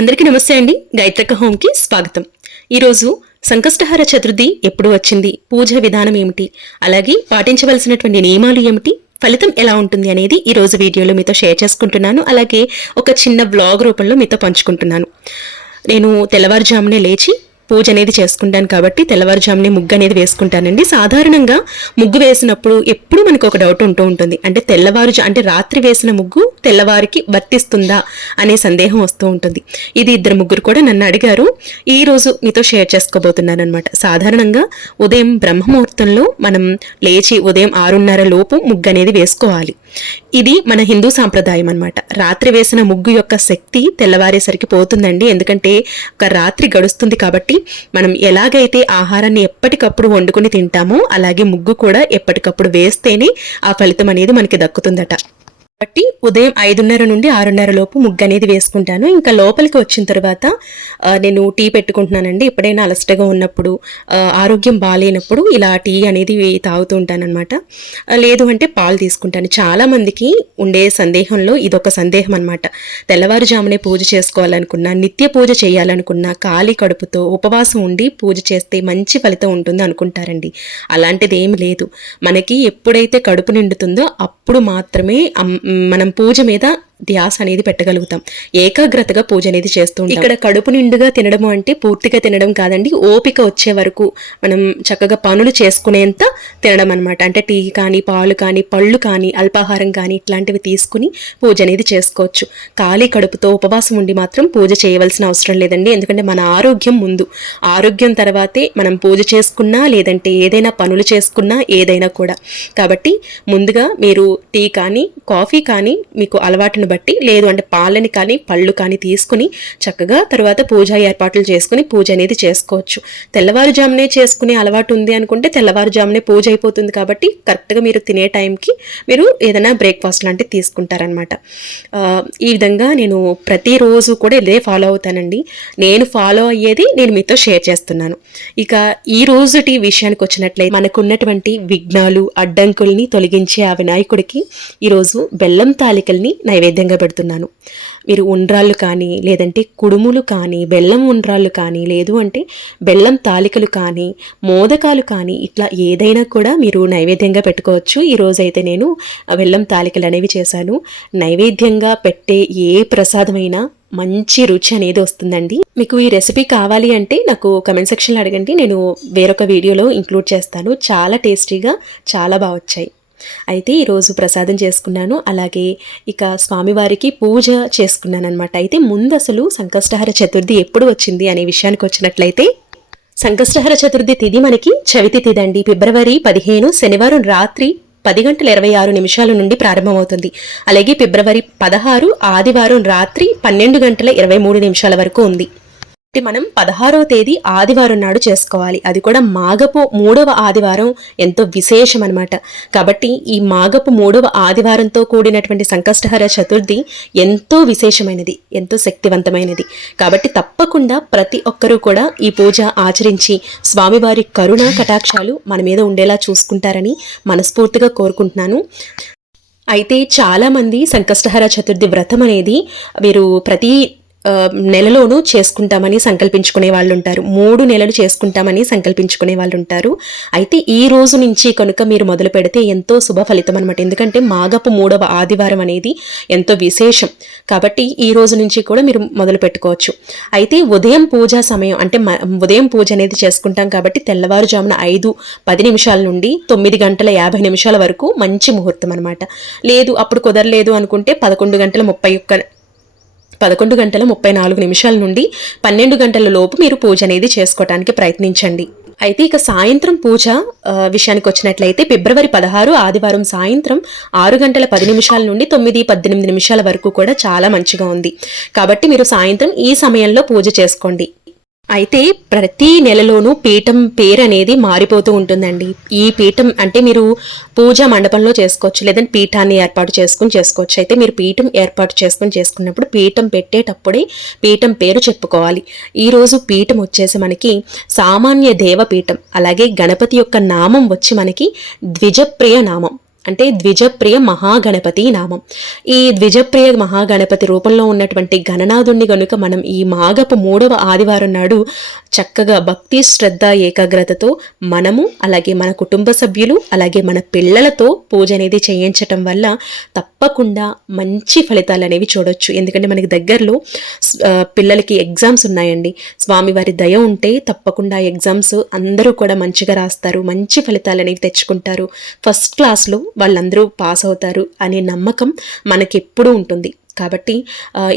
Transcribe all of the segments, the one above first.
అందరికీ నమస్తే అండి. గాయత్రక్క హోమ్కి స్వాగతం. ఈరోజు సంకష్టహార చతుర్థి ఎప్పుడు వచ్చింది, పూజ విధానం ఏమిటి, అలాగే పాటించవలసినటువంటి నియమాలు ఏమిటి, ఫలితం ఎలా ఉంటుంది అనేది ఈ రోజు వీడియోలో మీతో షేర్ చేసుకుంటున్నాను. అలాగే ఒక చిన్న వ్లాగ్ రూపంలో మీతో పంచుకుంటున్నాను. నేను తెల్లవారుజామునే లేచి పూజ అనేది చేసుకుంటాను కాబట్టి తెల్లవారుజామునే ముగ్గు అనేది వేసుకుంటానండి. సాధారణంగా ముగ్గు వేసినప్పుడు ఎప్పుడు మనకు ఒక డౌట్ ఉంటూ ఉంటుంది. అంటే అంటే రాత్రి వేసిన ముగ్గు తెల్లవారికి వర్తిస్తుందా అనే సందేహం వస్తూ ఉంటుంది. ఇది ఇద్దరు ముగ్గురు కూడా నన్ను అడిగారు. ఈ రోజు మీతో షేర్ చేసుకోబోతున్నాను అనమాట. సాధారణంగా ఉదయం బ్రహ్మముహూర్తంలో మనం లేచి ఉదయం 6:30 లోపు ముగ్గు అనేది వేసుకోవాలి. ఇది మన హిందూ సాంప్రదాయం అనమాట. రాత్రి వేసిన ముగ్గు యొక్క శక్తి తెల్లవారేసరికి పోతుందండి. ఎందుకంటే ఒక రాత్రి గడుస్తుంది కాబట్టి మనం ఎలాగైతే ఆహారాన్ని ఎప్పటికప్పుడు వండుకుని తింటామో అలాగే ముగ్గు కూడా ఎప్పటికప్పుడు వేస్తేనే ఆ ఫలితం అనేది మనకి దక్కుతుందట. కాబట్టి ఉదయం 5:30 నుండి 6:30 లోపు ముగ్గు అనేది వేసుకుంటాను. ఇంకా లోపలికి వచ్చిన తర్వాత నేను టీ పెట్టుకుంటున్నానండి. ఎప్పుడైనా అలసటగా ఉన్నప్పుడు, ఆరోగ్యం బాగాలేనప్పుడు ఇలా టీ అనేది తాగుతూ ఉంటాను అనమాట. లేదు అంటే పాలు తీసుకుంటాను. చాలా మందికి ఉండే సందేహంలో ఇదొక సందేహం అనమాట. తెల్లవారుజామునే పూజ చేసుకోవాలనుకున్నా, నిత్య పూజ చేయాలనుకున్నా, ఖాళీ కడుపుతో ఉపవాసం ఉండి పూజ చేస్తే మంచి ఫలితం ఉంటుంది అనుకుంటారండి. అలాంటిది ఏమి లేదు. మనకి ఎప్పుడైతే కడుపు నిండుతుందో అప్పుడు మాత్రమే మనం పూజ మీద ధ్యాస అనేది పెట్టగలుగుతాం. ఏకాగ్రతగా పూజ అనేది చేస్తూ ఉంటాం. ఇక్కడ కడుపు నిండుగా తినడం అంటే పూర్తిగా తినడం కాదండి, ఓపిక వచ్చే వరకు మనం చక్కగా పనులు చేసుకునేంత తినడం అనమాట. అంటే టీ కానీ, పాలు కానీ, పళ్ళు కానీ, అల్పాహారం కానీ ఇట్లాంటివి తీసుకుని పూజ అనేది చేసుకోవచ్చు. ఖాళీ కడుపుతో ఉపవాసం ఉండి మాత్రం పూజ చేయవలసిన అవసరం లేదండి. ఎందుకంటే మన ఆరోగ్యం ముందు, ఆరోగ్యం తర్వాతే మనం పూజ చేసుకున్నా లేదంటే ఏదైనా పనులు చేసుకున్నా ఏదైనా కూడా. కాబట్టి ముందుగా మీరు టీ కానీ కాఫీ కానీ మీకు అలవాటును బట్టి, లేదు అంటే పాలని కానీ పళ్ళు కానీ తీసుకుని చక్కగా తర్వాత పూజా ఏర్పాట్లు చేసుకుని పూజ అనేది చేసుకోవచ్చు. తెల్లవారుజామునే చేసుకునే అలవాటు ఉంది అనుకుంటే తెల్లవారుజామునే పూజ అయిపోతుంది కాబట్టి కరెక్ట్గా మీరు తినే టైంకి మీరు ఏదైనా బ్రేక్ఫాస్ట్ లాంటివి తీసుకుంటారనమాట. ఈ విధంగా నేను ప్రతిరోజు కూడా ఇదే ఫాలో అవుతానండి. నేను ఫాలో అయ్యేది నేను మీతో షేర్ చేస్తున్నాను. ఇక ఈ రోజుటి విషయానికి వచ్చినట్లయితే మనకున్నటువంటి విఘ్నాలు, అడ్డంకుల్ని తొలగించే ఆ వినాయకుడికి ఈరోజు బెల్లం తాలికల్ని నైవేద్యంగా పెడుతున్నాను. మీరు ఉండ్రాళ్ళు కానీ, లేదంటే కుడుములు కానీ, బెల్లం ఉండ్రాళ్ళు కానీ, లేదు అంటే బెల్లం తాలికలు కానీ, మోదకాలు కానీ, ఇట్లా ఏదైనా కూడా మీరు నైవేద్యంగా పెట్టుకోవచ్చు. ఈరోజైతే నేను బెల్లం తాలికలు అనేవి చేశాను. నైవేద్యంగా పెట్టే ఏ ప్రసాదమైనా మంచి రుచి అనేది వస్తుందండి. మీకు ఈ రెసిపీ కావాలి అంటే నాకు కమెంట్ సెక్షన్లో అడగండి, నేను వేరొక వీడియోలో ఇంక్లూడ్ చేస్తాను. చాలా టేస్టీగా, చాలా బాగా వచ్చాయి. అయితే ఈరోజు ప్రసాదం చేసుకున్నాను. అలాగే ఇక స్వామివారికి పూజ చేసుకున్నాను అనమాట. అయితే ముందు అసలు సంకష్టహార చతుర్థి ఎప్పుడు వచ్చింది అనే విషయానికి వచ్చినట్లయితే, సంకష్టహార చతుర్థి తిథి మనకి చవితి తిథి అండి. ఫిబ్రవరి 15 శనివారం రాత్రి 10:26 నుండి ప్రారంభమవుతుంది. అలాగే ఫిబ్రవరి 16 ఆదివారం రాత్రి 12:23 వరకు ఉంది. మనం 16వ తేదీ ఆదివారం నాడు చేసుకోవాలి. అది కూడా మాఘపు 3వ ఆదివారం ఎంతో విశేషం అనమాట. కాబట్టి ఈ మాఘపు 3వ ఆదివారంతో కూడినటువంటి సంకష్టహార చతుర్థి ఎంతో విశేషమైనది, ఎంతో శక్తివంతమైనది. కాబట్టి తప్పకుండా ప్రతి ఒక్కరూ కూడా ఈ పూజ ఆచరించి స్వామివారి కరుణ కటాక్షాలు మన మీద ఉండేలా చూసుకుంటారని మనస్ఫూర్తిగా కోరుకుంటున్నాను. అయితే చాలామంది సంకష్టహార చతుర్థి వ్రతం అనేది వీరు ప్రతి నెలలోనూ చేసుకుంటామని సంకల్పించుకునే వాళ్ళు ఉంటారు. 3 నెలలు చేసుకుంటామని సంకల్పించుకునే వాళ్ళు ఉంటారు. అయితే ఈ రోజు నుంచి కనుక మీరు మొదలు పెడితే ఎంతో శుభ ఫలితం అనమాట. ఎందుకంటే మాఘపు 3వ ఆదివారం అనేది ఎంతో విశేషం. కాబట్టి ఈ రోజు నుంచి కూడా మీరు మొదలు పెట్టుకోవచ్చు. అయితే ఉదయం పూజా సమయం అంటే ఉదయం పూజ అనేది చేసుకుంటాం కాబట్టి తెల్లవారుజామున 5:10 నుండి 9:50 వరకు మంచి ముహూర్తం అనమాట. లేదు అప్పుడు కుదరలేదు అనుకుంటే 11:34 నుండి 12 గంటల లోపు మీరు పూజ అనేది చేసుకోవడానికి ప్రయత్నించండి. అయితే ఇక సాయంత్రం పూజ విషయానికి వచ్చినట్లయితే ఫిబ్రవరి 16 ఆదివారం సాయంత్రం 6:10 నుండి 9:18 వరకు కూడా చాలా మంచిగా ఉంది. కాబట్టి మీరు సాయంత్రం ఈ సమయంలో పూజ చేసుకోండి. అయితే ప్రతి నెలలోనూ పీఠం పేరు అనేది మారిపోతూ ఉంటుందండి. ఈ పీఠం అంటే మీరు పూజా మండపంలో చేసుకోవచ్చు, లేదంటే పీఠాన్ని ఏర్పాటు చేసుకోవచ్చు. అయితే మీరు పీఠం ఏర్పాటు చేసుకున్నప్పుడు పీఠం పెట్టేటప్పుడే పీఠం పేరు చెప్పుకోవాలి. ఈరోజు పీఠం వచ్చేసి మనకి సామాన్య దేవపీఠం, అలాగే గణపతి యొక్క నామం వచ్చి మనకి ద్విజప్రియ నామం. అంటే ద్విజప్రియ మహాగణపతి నామం. ఈ ద్విజప్రియ మహాగణపతి రూపంలో ఉన్నటువంటి గణనాథుణ్ణి గనుక మనం ఈ మాఘపు 3వ ఆదివారం నాడు చక్కగా భక్తి శ్రద్ధ ఏకాగ్రతతో మనము అలాగే మన కుటుంబ సభ్యులు అలాగే మన పిల్లలతో పూజ అనేది చేయించటం వల్ల తప్పకుండా మంచి ఫలితాలు అనేవి చూడొచ్చు. ఎందుకంటే మనకి దగ్గరలో పిల్లలకి ఎగ్జామ్స్ ఉన్నాయండి. స్వామివారి దయ ఉంటే తప్పకుండా ఎగ్జామ్స్ అందరూ కూడా మంచిగా రాస్తారు, మంచి ఫలితాలు అనేవి తెచ్చుకుంటారు, ఫస్ట్ క్లాస్లో వాళ్ళందరూ పాస్ అవుతారు అనే నమ్మకం మనకెప్పుడూ ఉంటుంది. కాబట్టి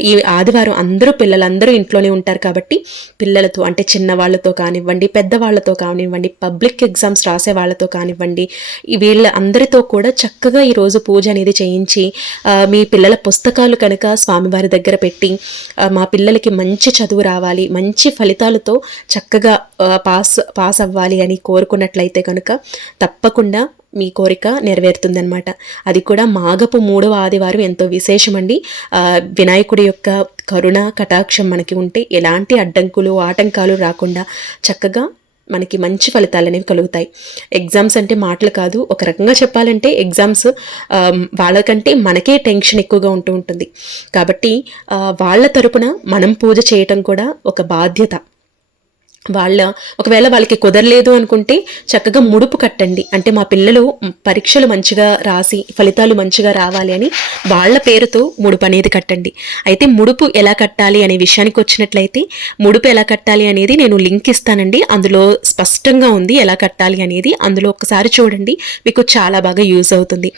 ఈ ఆదివారం పిల్లలందరూ ఇంట్లోనే ఉంటారు కాబట్టి పిల్లలతో అంటే చిన్నవాళ్లతో కానివ్వండి, పెద్దవాళ్లతో కానివ్వండి, పబ్లిక్ ఎగ్జామ్స్ రాసే వాళ్ళతో కానివ్వండి, వీళ్ళ అందరితో కూడా చక్కగా ఈరోజు పూజ అనేది చేయించి మీ పిల్లల పుస్తకాలు కనుక స్వామివారి దగ్గర పెట్టి మా పిల్లలకి మంచి చదువు రావాలి, మంచి ఫలితాలతో చక్కగా పాస్ అవ్వాలి అని కోరుకున్నట్లయితే కనుక తప్పకుండా మీ కోరిక నెరవేరుతుందనమాట. అది కూడా మాఘపు 3వ ఆదివారం ఎంతో విశేషమండి. వినాయకుడి యొక్క కరుణ కటాక్షం మనకి ఉంటే ఎలాంటి అడ్డంకులు ఆటంకాలు రాకుండా చక్కగా మనకి మంచి ఫలితాలు అనేవి కలుగుతాయి. ఎగ్జామ్స్ అంటే మాటలు కాదు, ఒక రకంగా చెప్పాలంటే ఎగ్జామ్స్ వాళ్ళకంటే మనకే టెన్షన్ ఎక్కువగా ఉంటుంది. కాబట్టి వాళ్ళ తరపున మనం పూజ చేయటం కూడా ఒక బాధ్యత. ఒకవేళ వాళ్ళకి కుదరలేదు అనుకుంటే చక్కగా ముడుపు కట్టండి. అంటే మా పిల్లలు పరీక్షలు మంచిగా రాసి ఫలితాలు మంచిగా రావాలి అని వాళ్ళ పేరుతో ముడుపు అనేది కట్టండి. అయితే ముడుపు ఎలా కట్టాలి అనే విషయానికి వచ్చినట్లయితే ముడుపు ఎలా కట్టాలి అనేది నేను లింక్ ఇస్తానండి. అందులో స్పష్టంగా ఉంది ఎలా కట్టాలి అనేది. అందులో ఒకసారి చూడండి, మీకు చాలా బాగా యూజ్ అవుతుంది.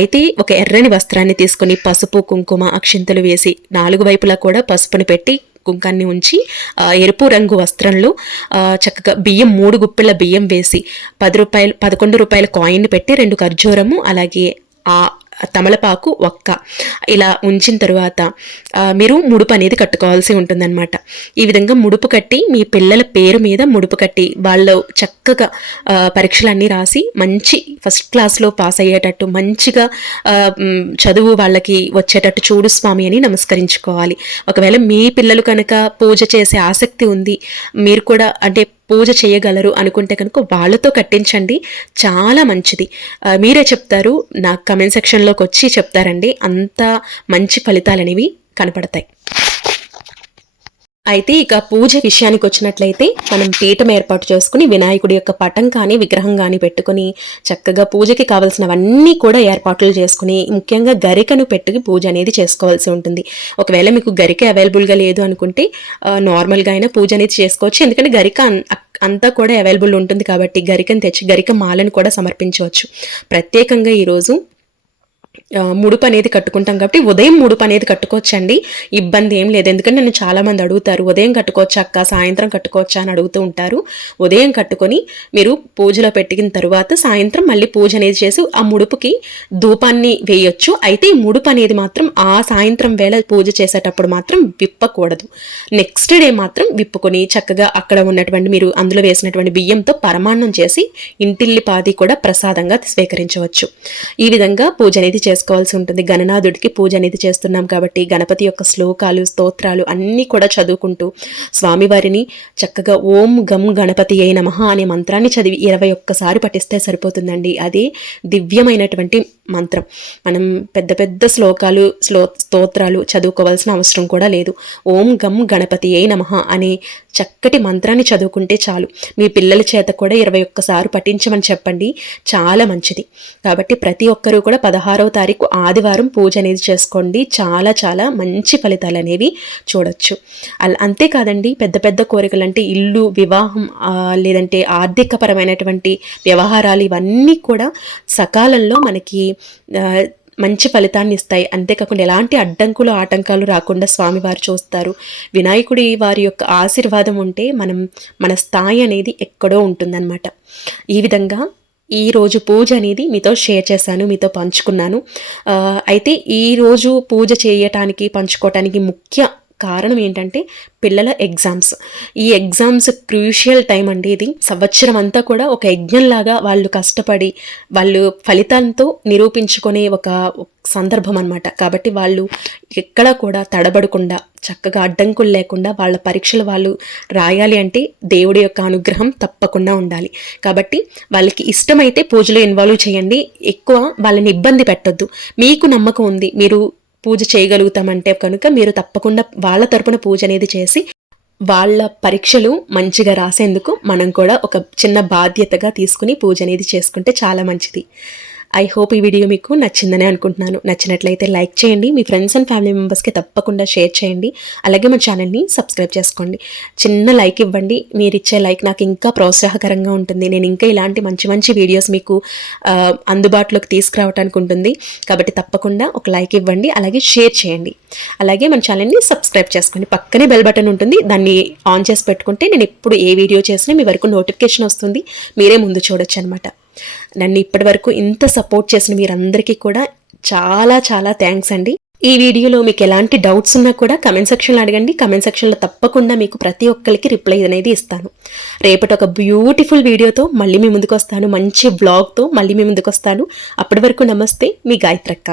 అయితే ఒక ఎర్రని వస్త్రాన్ని తీసుకొని పసుపు కుంకుమ అక్షింతలు వేసి 4 వైపులా కూడా పసుపుని పెట్టి కుంకాన్ని ఉంచి ఎరుపు రంగు వస్త్రంలో చక్కగా బియ్యం 3 గుప్పిళ్ళ బియ్యం వేసి 11 రూపాయల కాయిన్ పెట్టి 2 ఖర్జూరము అలాగే ఆ తమలపాకు ఒక్క ఇలా ఉంచిన తరువాత మీరు ముడుపు అనేది కట్టుకోవాల్సి ఉంటుందన్నమాట. ఈ విధంగా ముడుపు కట్టి మీ పిల్లల పేరు మీద ముడుపు కట్టి వాళ్ళు చక్కగా పరీక్షలన్నీ రాసి మంచి ఫస్ట్ క్లాస్లో పాస్ అయ్యేటట్టు మంచిగా చదువు వాళ్ళకి వచ్చేటట్టు చూడు స్వామి అని నమస్కరించుకోవాలి. ఒకవేళ మీ పిల్లలు కనుక పూజ చేసే ఆసక్తి ఉంది, మీరు కూడా అంటే పూజ చేయగలరు అనుకుంటే కనుక వాళ్ళతో కట్టించండి, చాలా మంచిది. మీరే చెప్తారు, నాకు కమెంట్ సెక్షన్లోకి వచ్చి చెప్తారండి, అంత మంచి ఫలితాలు అనేవి కనపడతాయి. అయితే ఇక పూజ విషయానికి వచ్చినట్లయితే మనం పీఠం ఏర్పాటు చేసుకుని వినాయకుడి యొక్క పటం కానీ విగ్రహం కానీ పెట్టుకుని చక్కగా పూజకి కావాల్సినవన్నీ కూడా ఏర్పాట్లు చేసుకుని ముఖ్యంగా గరికను పెట్టుకు పూజ అనేది చేసుకోవాల్సి ఉంటుంది. ఒకవేళ మీకు గరిక అవైలబుల్గా లేదు అనుకుంటే నార్మల్గా అయినా పూజ అనేది చేసుకోవచ్చు. ఎందుకంటే గరిక అంతా కూడా అవైలబుల్ ఉంటుంది కాబట్టి గరికను తెచ్చి గరిక మాలను కూడా సమర్పించవచ్చు. ప్రత్యేకంగా ఈరోజు ముడుపు అనేది కట్టుకుంటాం కాబట్టి ఉదయం ముడుపు అనేది కట్టుకోవచ్చండి, ఇబ్బంది ఏం లేదు. ఎందుకంటే నన్ను చాలామంది అడుగుతారు, ఉదయం కట్టుకోవచ్చా అక్క, సాయంత్రం కట్టుకోవచ్చా అని అడుగుతూ ఉంటారు. ఉదయం కట్టుకొని మీరు పూజలో పెట్టిన తర్వాత సాయంత్రం మళ్ళీ పూజ అనేది చేసి ఆ ముడుపుకి ధూపాన్ని వేయొచ్చు. అయితే ఈ ముడుపు అనేది మాత్రం ఆ సాయంత్రం వేళ పూజ చేసేటప్పుడు మాత్రం విప్పకూడదు. నెక్స్ట్ డే మాత్రం విప్పుకొని చక్కగా అక్కడ ఉన్నటువంటి మీరు అందులో వేసినటువంటి బియ్యంతో పరమాన్నం చేసి ఇంటిల్లిపాది కూడా ప్రసాదంగా స్వీకరించవచ్చు. ఈ విధంగా పూజ అనేది చేసుకోవాల్సి ఉంటుంది. గణనాథుడికి పూజ అనేది చేస్తున్నాం కాబట్టి గణపతి యొక్క శ్లోకాలు స్తోత్రాలు అన్నీ కూడా చదువుకుంటూ స్వామివారిని చక్కగా ఓం గం గణపతి అయి నమః అనే మంత్రాన్ని చదివి 21 సారి పఠిస్తే సరిపోతుందండి. అదే దివ్యమైనటువంటి మంత్రం. మనం పెద్ద పెద్ద స్తోత్రాలు చదువుకోవాల్సిన అవసరం కూడా లేదు. ఓం గం గణపతి అయి నమః అనే చక్కటి మంత్రాన్ని చదువుకుంటే చాలు. మీ పిల్లల చేత కూడా 21 సార్లు పఠించమని చెప్పండి, చాలా మంచిది. కాబట్టి ప్రతి ఒక్కరూ కూడా 16వ తారీఖు ఆదివారం పూజ అనేది చేసుకోండి, చాలా చాలా మంచి ఫలితాలు అనేవి చూడొచ్చు. అంతేకాదండి, పెద్ద పెద్ద కోరికలు అంటే ఇల్లు, వివాహం, లేదంటే ఆర్థికపరమైనటువంటి వ్యవహారాలు ఇవన్నీ కూడా సకాలంలో మనకి మంచి ఫలితాన్ని ఇస్తాయి. అంతేకాకుండా ఎలాంటి అడ్డంకులు ఆటంకాలు రాకుండా స్వామివారు చూస్తారు. వినాయకుడి వారి యొక్క ఆశీర్వాదం ఉంటే మన స్థాయి అనేది ఎక్కడో ఉంటుందన్నమాట. ఈ విధంగా ఈరోజు పూజ అనేది మీతో షేర్ చేశాను, మీతో పంచుకున్నాను. అయితే ఈరోజు పూజ చేయటానికి పంచుకోవటానికి ముఖ్య కారణం ఏంటంటే పిల్లల ఎగ్జామ్స్. ఈ ఎగ్జామ్స్ క్రూషియల్ టైం అండి. ఇది సంవత్సరం అంతా కూడా ఒక యజ్ఞంలాగా వాళ్ళు కష్టపడి వాళ్ళు ఫలితాలతో నిరూపించుకునే ఒక సందర్భం అన్నమాట. కాబట్టి వాళ్ళు ఎక్కడ కూడా తడబడకుండా చక్కగా అడ్డంకులు లేకుండా వాళ్ళ పరీక్షలు వాళ్ళు రాయాలి అంటే దేవుడి యొక్క అనుగ్రహం తప్పకుండా ఉండాలి. కాబట్టి వాళ్ళకి ఇష్టమైతే పూజలో ఇన్వాల్వ్ చేయండి. ఎక్కువ వాళ్ళని ఇబ్బంది పెట్టొద్దు. మీకు నమ్మకం ఉంది మీరు పూజ చేయగలుగుతామంటే కనుక మీరు తప్పకుండా వాళ్ళ తరపున పూజ అనేది చేసి వాళ్ళ పరీక్షలు మంచిగా రాసేందుకు మనం కూడా ఒక చిన్న బాధ్యతగా తీసుకుని పూజ అనేది చేసుకుంటే చాలా మంచిది. ఐ హోప్ ఈ వీడియో మీకు నచ్చిందని అనుకుంటున్నాను. నచ్చినట్లయితే లైక్ చేయండి, మీ ఫ్రెండ్స్ అండ్ ఫ్యామిలీ మెంబర్స్కి తప్పకుండా షేర్ చేయండి. అలాగే మన ఛానల్ని సబ్స్క్రైబ్ చేసుకోండి. చిన్న లైక్ ఇవ్వండి. మీరు ఇచ్చే లైక్ నాకు ఇంకా ప్రోత్సాహకరంగా ఉంటుంది. నేను ఇంకా ఇలాంటి మంచి మంచి వీడియోస్ మీకు అందుబాటులోకి తీసుకురావడానికి ఉంటుంది. కాబట్టి తప్పకుండా ఒక లైక్ ఇవ్వండి, అలాగే షేర్ చేయండి. అలాగే మన ఛానల్ని సబ్స్క్రైబ్ చేసుకోండి. పక్కనే బెల్ బటన్ ఉంటుంది, దాన్ని ఆన్ చేసి పెట్టుకుంటే నేను ఎప్పుడు ఏ వీడియో చేసినా మీ వరకు నోటిఫికేషన్ వస్తుంది. మీరే ముందు చూడొచ్చు అనమాట. నన్ను ఇప్పటి వరకు ఇంత సపోర్ట్ చేసిన మీరందరికీ కూడా చాలా చాలా థ్యాంక్స్ అండి. ఈ వీడియోలో మీకు ఎలాంటి డౌట్స్ ఉన్నా కూడా కమెంట్ సెక్షన్లో అడగండి. కమెంట్ సెక్షన్లో తప్పకుండా మీకు ప్రతి ఒక్కరికి రిప్లై అనేది ఇస్తాను. రేపటి ఒక బ్యూటిఫుల్ వీడియోతో మళ్ళీ మీ ముందుకు వస్తాను. మంచి బ్లాగ్తో మళ్ళీ మీ ముందుకు వస్తాను. అప్పటి వరకు నమస్తే, మీ గాయత్రక్క.